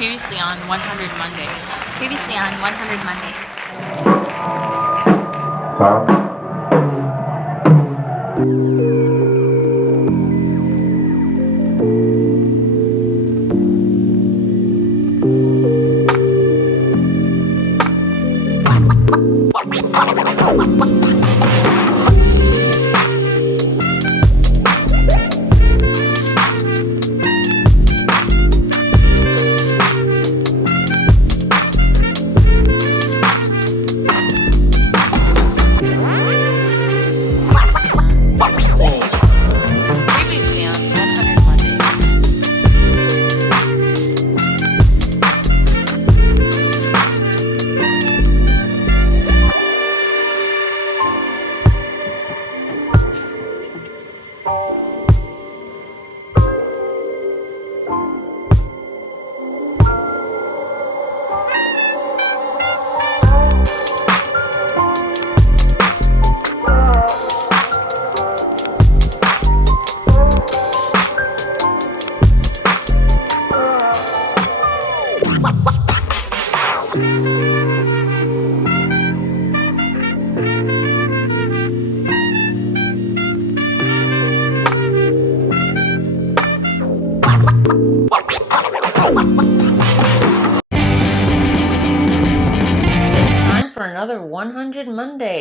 Previously on 100 Mondays. Previously on 100 Mondays. Tom? Previously on 100 Mondays. It's time for another 100 Monday.